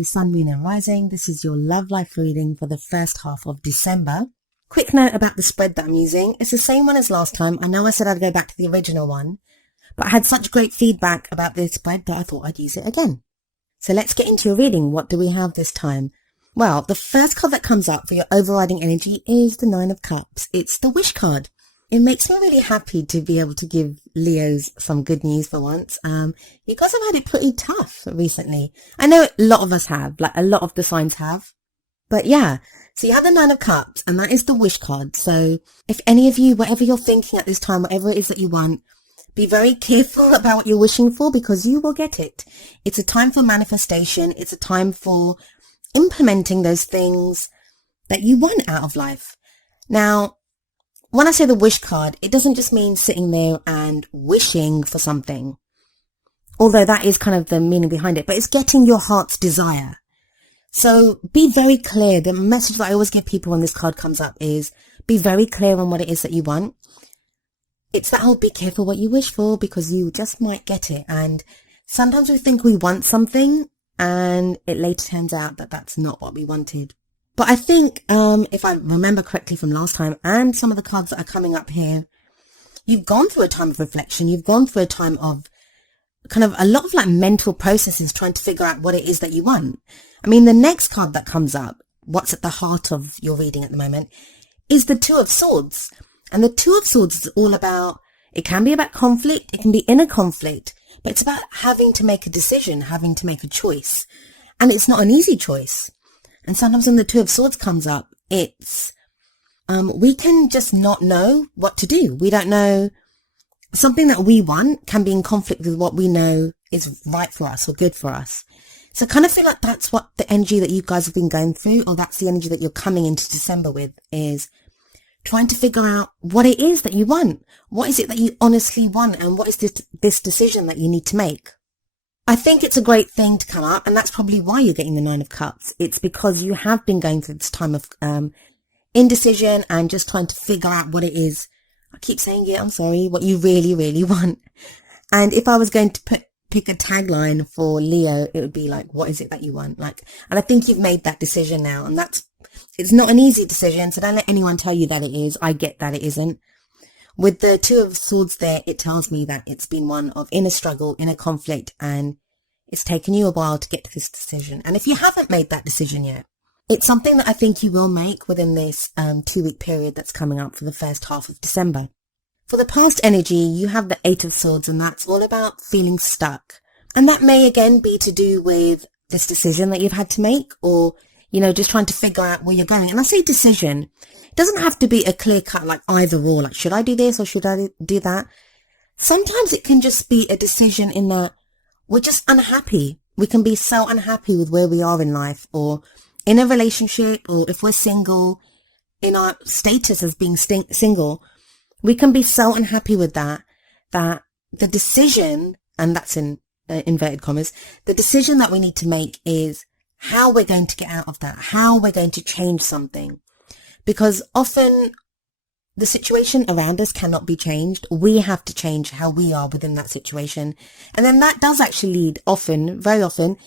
Leo, Sun, Moon and Rising. This is your love life reading for the first half of December. Quick note about the spread that I'm using. It's the same one as last time. I know I said I'd go back to the original one, but I had such great feedback about this spread that I thought I'd use it again. So let's get into your reading. What do we have this time? Well, the first card that comes up for your overriding energy is the Nine of Cups. It's the Wish card. It makes me really happy to be able to give Leos some good news for once. You guys have had it pretty tough recently. I know a lot of us have, like a lot of the signs have. But yeah, so you have the Nine of Cups, and that is the Wish card. So if any of you, whatever you're thinking at this time, whatever it is that you want, be very careful about what you're wishing for, because you will get it. It's a time for manifestation. It's a time for implementing those things that you want out of life. Now, when I say the Wish card, it doesn't just mean sitting there and wishing for something, although that is kind of the meaning behind it, but it's getting your heart's desire. So be very clear. The message that I always give people when this card comes up is be very clear on what it is that you want. It's that whole be careful what you wish for, because you just might get it. And sometimes we think we want something and it later turns out that that's not what we wanted. But I think, if I remember correctly from last time and some of the cards that are coming up here, you've gone through a time of reflection. You've gone through a time of kind of a lot of like mental processes trying to figure out what it is that you want. I mean, the next card that comes up, what's at the heart of your reading at the moment, is the Two of Swords. And the Two of Swords is all about, it can be about conflict, it can be inner conflict, but it's about having to make a decision, having to make a choice. And it's not an easy choice. And sometimes when the Two of Swords comes up, it's, we can just not know what to do. We don't know. Something that we want can be in conflict with what we know is right for us or good for us. So I kind of feel like that's what the energy that you guys have been going through, or that's the energy that you're coming into December with, is trying to figure out what it is that you want. What is it that you honestly want? And what is this decision that you need to make? I think it's a great thing to come up, and that's probably why you're getting the Nine of Cups. It's because you have been going through this time of indecision and just trying to figure out what it is. I keep saying it, I'm sorry, what you really, really want. And if I was going to pick a tagline for Leo, it would be like, what is it that you want? Like, and I think you've made that decision now, and it's not an easy decision, so don't let anyone tell you that it is. I get that it isn't. With the Two of Swords there, it tells me that it's been one of inner struggle, inner conflict, and it's taken you a while to get to this decision. And if you haven't made that decision yet, it's something that I think you will make within this 2-week period that's coming up for the first half of December. For the past energy, you have the Eight of Swords, and that's all about feeling stuck. And that may again be to do with this decision that you've had to make, or, you know, just trying to figure out where you're going. And I say decision, it doesn't have to be a clear cut, like either or, like should I do this or should I do that? Sometimes it can just be a decision in that we're just unhappy. We can be so unhappy with where we are in life, or in a relationship, or if we're single, in our status as being single, we can be so unhappy with that the decision, and that's in inverted commas, the decision that we need to make is how we're going to get out of that, how we're going to change something. Because often the situation around us cannot be changed. We have to change how we are within that situation. And then that does actually lead often, very often,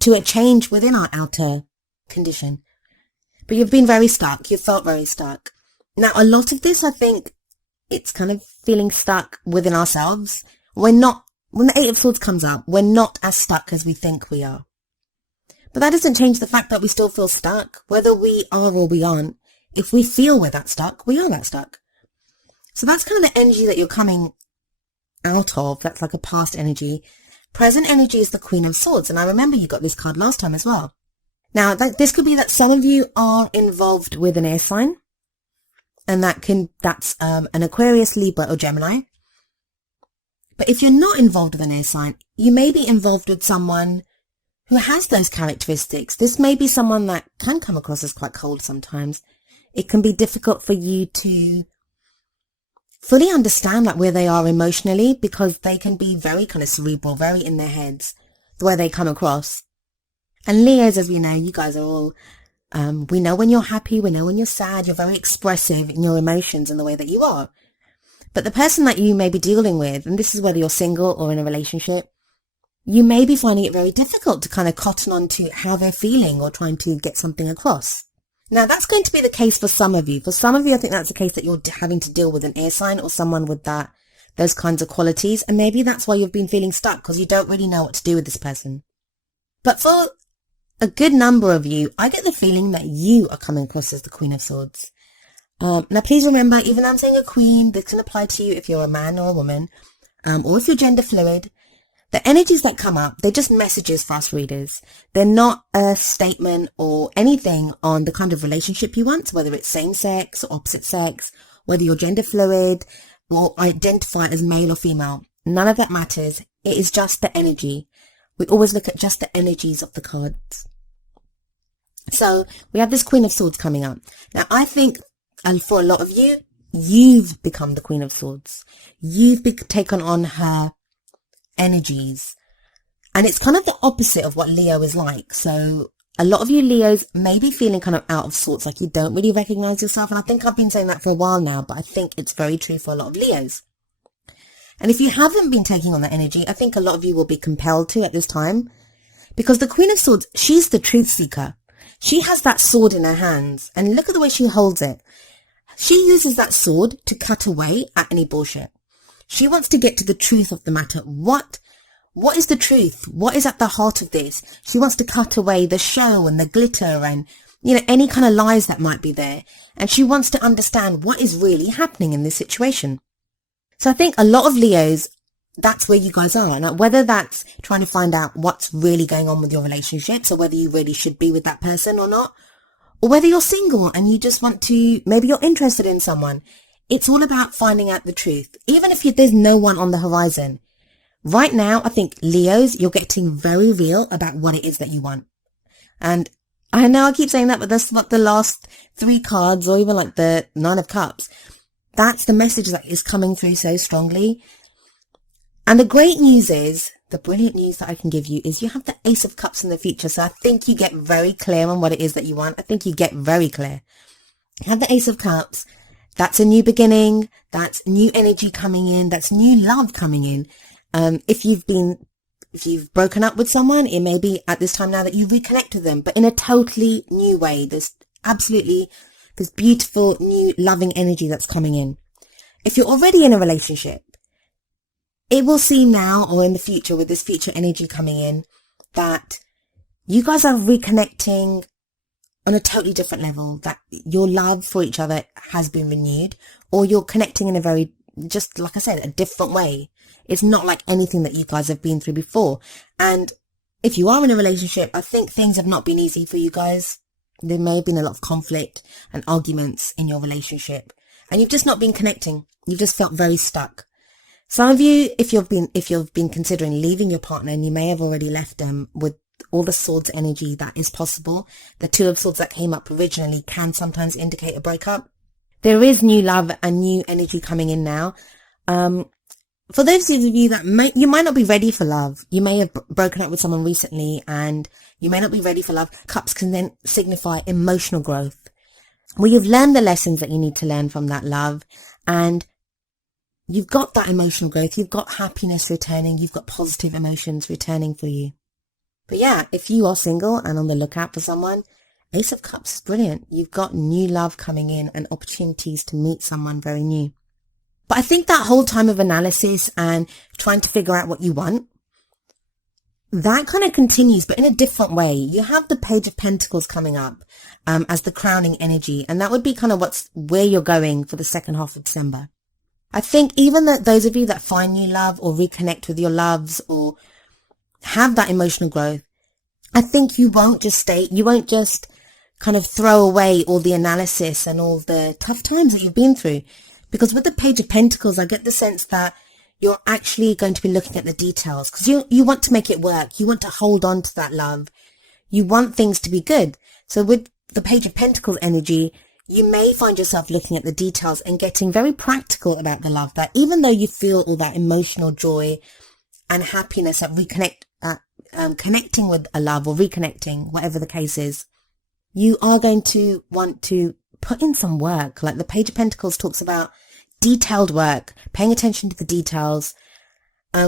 to a change within our outer condition. But you've been very stuck. You've felt very stuck. Now, a lot of this, I think, it's kind of feeling stuck within ourselves. When the Eight of Swords comes up, we're not as stuck as we think we are. But that doesn't change the fact that we still feel stuck, whether we are or we aren't. If we feel we're that stuck, we are that stuck. So that's kind of the energy that you're coming out of. That's like a past energy. Present energy is the Queen of Swords. And I remember you got this card last time as well. Now, this could be that some of you are involved with an air sign. And that's an Aquarius, Libra, or Gemini. But if you're not involved with an air sign, you may be involved with someone who has those characteristics. This may be someone that can come across as quite cold sometimes. It can be difficult for you to fully understand like where they are emotionally, because they can be very kind of cerebral, very in their heads, the way they come across. And Leos, as we know, you guys are all, we know when you're happy, we know when you're sad, you're very expressive in your emotions and the way that you are. But the person that you may be dealing with, and this is whether you're single or in a relationship, you may be finding it very difficult to kind of cotton on to how they're feeling or trying to get something across. Now, that's going to be the case for some of you. For some of you, I think that's the case that you're having to deal with an air sign or someone with those kinds of qualities. And maybe that's why you've been feeling stuck, because you don't really know what to do with this person. But for a good number of you, I get the feeling that you are coming across as the Queen of Swords. Now, please remember, even though I'm saying a queen, this can apply to you if you're a man or a woman, or if you're gender fluid. The energies that come up, they're just messages for us readers. They're not a statement or anything on the kind of relationship you want, whether it's same sex or opposite sex, whether you're gender fluid or identify as male or female. None of that matters. It is just the energy. We always look at just the energies of the cards. So we have this Queen of Swords coming up. Now, I think for a lot of you, you've become the Queen of Swords. You've taken on her energies, and it's kind of the opposite of what Leo is like. So a lot of you Leos may be feeling kind of out of sorts, like you don't really recognize yourself, and I think I've been saying that for a while now, but I think it's very true for a lot of Leos. And if you haven't been taking on that energy, I think a lot of you will be compelled to at this time, because the Queen of Swords, she's the truth seeker. She has that sword in her hands, and look at the way she holds it. She uses that sword to cut away at any bullshit. She wants to get to the truth of the matter. What is the truth? What is at the heart of this? She wants to cut away the show and the glitter and, any kind of lies that might be there. And she wants to understand what is really happening in this situation. So I think a lot of Leos, that's where you guys are. Now, whether that's trying to find out what's really going on with your relationships, or whether you really should be with that person or not, or whether you're single and you just want to, maybe you're interested in someone. It's all about finding out the truth. Even if there's no one on the horizon. Right now, I think Leos, you're getting very real about what it is that you want. And I know I keep saying that, but that's what the last 3 cards, or even like the 9 of Cups, that's the message that is coming through so strongly. And the great news is, the brilliant news that I can give you is you have the Ace of Cups in the future. So I think you get very clear on what it is that you want. I think you get very clear. You have the Ace of Cups. That's a new beginning. That's new energy coming in. That's new love coming in. If you've broken up with someone, it may be at this time now that you reconnect with them, but in a totally new way. There's this beautiful new loving energy that's coming in. If you're already in a relationship, it will seem now or in the future, with this future energy coming in, that you guys are reconnecting on a totally different level, that your love for each other has been renewed, or you're connecting in a very, just like I said, a different way. It's not like anything that you guys have been through before. And if you are in a relationship, I think things have not been easy for you guys. There may have been a lot of conflict and arguments in your relationship, and you've just not been connecting. You've just felt very stuck. Some of you, if you've been considering leaving your partner, and you may have already left them with all the swords energy that is possible. The 2 of Swords that came up originally can sometimes indicate a breakup. There is new love and new energy coming in now. For those of you that you might not be ready for love. You may have broken up with someone recently and you may not be ready for love. Cups can then signify emotional growth, where you've learned the lessons that you need to learn from that love, and you've got that emotional growth. You've got happiness returning. You've got positive emotions returning for you. But yeah, if you are single and on the lookout for someone, Ace of Cups is brilliant. You've got new love coming in and opportunities to meet someone very new. But I think that whole time of analysis and trying to figure out what you want, that kind of continues, but in a different way. You have the Page of Pentacles coming up as the crowning energy, and that would be kind of where you're going for the second half of December. I think even that those of you that find new love or reconnect with your loves or have that emotional growth, I think you won't just kind of throw away all the analysis and all the tough times that you've been through. Because with the Page of Pentacles, I get the sense that you're actually going to be looking at the details, because you want to make it work. You want to hold on to that love. You want things to be good. So with the Page of Pentacles energy, you may find yourself looking at the details and getting very practical about the love, that even though you feel all that emotional joy and happiness at connecting with a love or reconnecting, whatever the case is, you are going to want to put in some work. Like the Page of Pentacles talks about detailed work, paying attention to the details,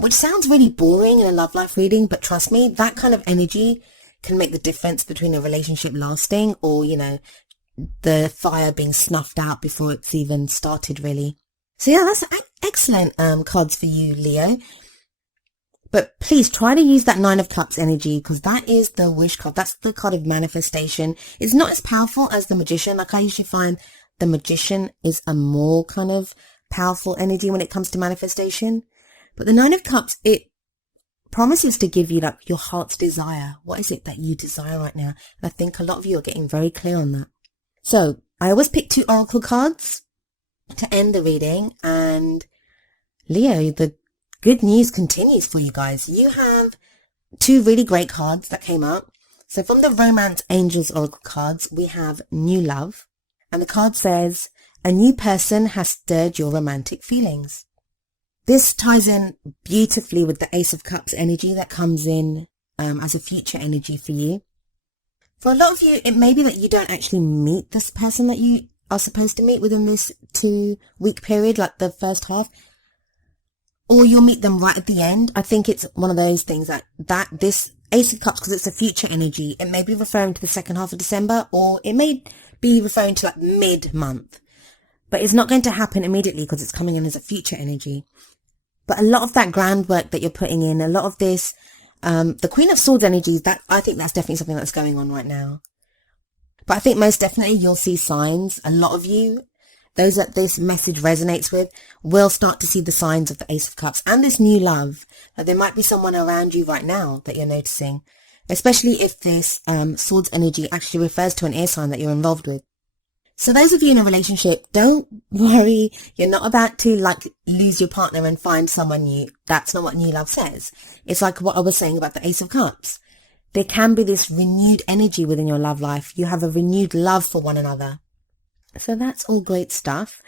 which sounds really boring in a love life reading, but trust me, that kind of energy can make the difference between a relationship lasting or, the fire being snuffed out before it's even started, really. So yeah, that's excellent cards for you, Leo. But please try to use that Nine of Cups energy, because that is the wish card. That's the card of manifestation. It's not as powerful as the Magician. Like, I usually find the Magician is a more kind of powerful energy when it comes to manifestation. But the Nine of Cups, it promises to give you like your heart's desire. What is it that you desire right now? And I think a lot of you are getting very clear on that. So I always pick 2 oracle cards to end the reading, and Leo, the good news continues for you guys. You have 2 really great cards that came up. So from the Romance Angels oracle cards, we have New Love, and the card says, a new person has stirred your romantic feelings. This ties in beautifully with the Ace of Cups energy that comes in as a future energy for you. For a lot of you, it may be that you don't actually meet this person that you are supposed to meet within this 2-week period, like the first half, or you'll meet them right at the end. I think it's one of those things that this Ace of Cups, because it's a future energy, it may be referring to the second half of December, or it may be referring to like mid-month, but it's not going to happen immediately because it's coming in as a future energy. But a lot of that groundwork that you're putting in, a lot of this, the Queen of Swords energies, that I think that's definitely something that's going on right now. But I think most definitely you'll see signs. A lot of you, those that this message resonates with, will start to see the signs of the Ace of Cups and this new love. There might be someone around you right now that you're noticing, especially if this Swords energy actually refers to an air sign that you're involved with. So those of you in a relationship, don't worry. You're not about to lose your partner and find someone new. That's not what new love says. It's like what I was saying about the Ace of Cups. There can be this renewed energy within your love life. You have a renewed love for one another. So that's all great stuff.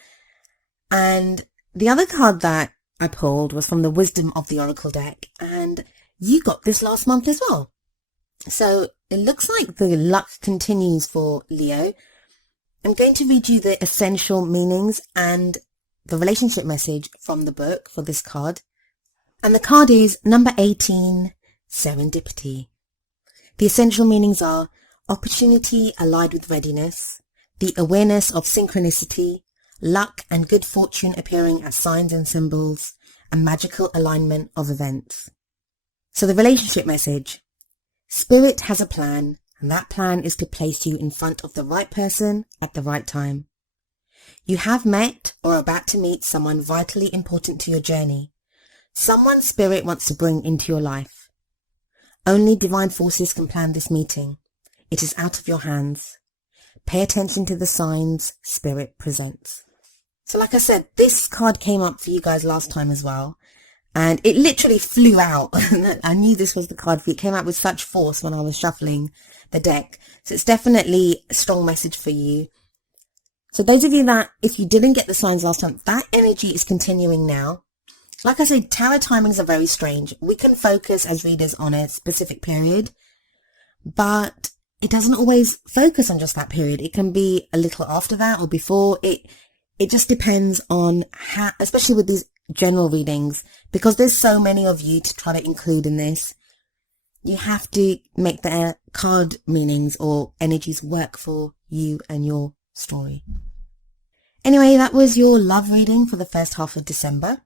And the other card that I pulled was from the Wisdom of the Oracle deck. And you got this last month as well. So it looks like the luck continues for Leo. I'm going to read you the essential meanings and the relationship message from the book for this card. And the card is number 18, Serendipity. The essential meanings are opportunity allied with readiness, the awareness of synchronicity, luck and good fortune appearing as signs and symbols, and magical alignment of events. So the relationship message: Spirit has a plan, and that plan is to place you in front of the right person at the right time. You have met or are about to meet someone vitally important to your journey. Someone Spirit wants to bring into your life. Only divine forces can plan this meeting. It is out of your hands. Pay attention to the signs Spirit presents. So like I said, this card came up for you guys last time as well. And it literally flew out. I knew this was the card for you. It came out with such force when I was shuffling the deck. So it's definitely a strong message for you. So those of you that, if you didn't get the signs last time, that energy is continuing now. Like I said, tarot timings are very strange. We can focus as readers on a specific period, but it doesn't always focus on just that period. It can be a little after that or before. It just depends on how, especially with these general readings, because there's so many of you to try to include in this. You have to make the card meanings or energies work for you and your story. Anyway, that was your love reading for the first half of December.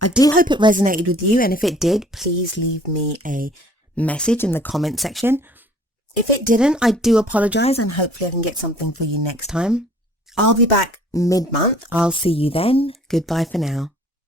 I do hope it resonated with you, and if it did, please leave me a message in the comment section. If it didn't, I do apologize, and hopefully I can get something for you next time. I'll be back mid-month. I'll see you then. Goodbye for now.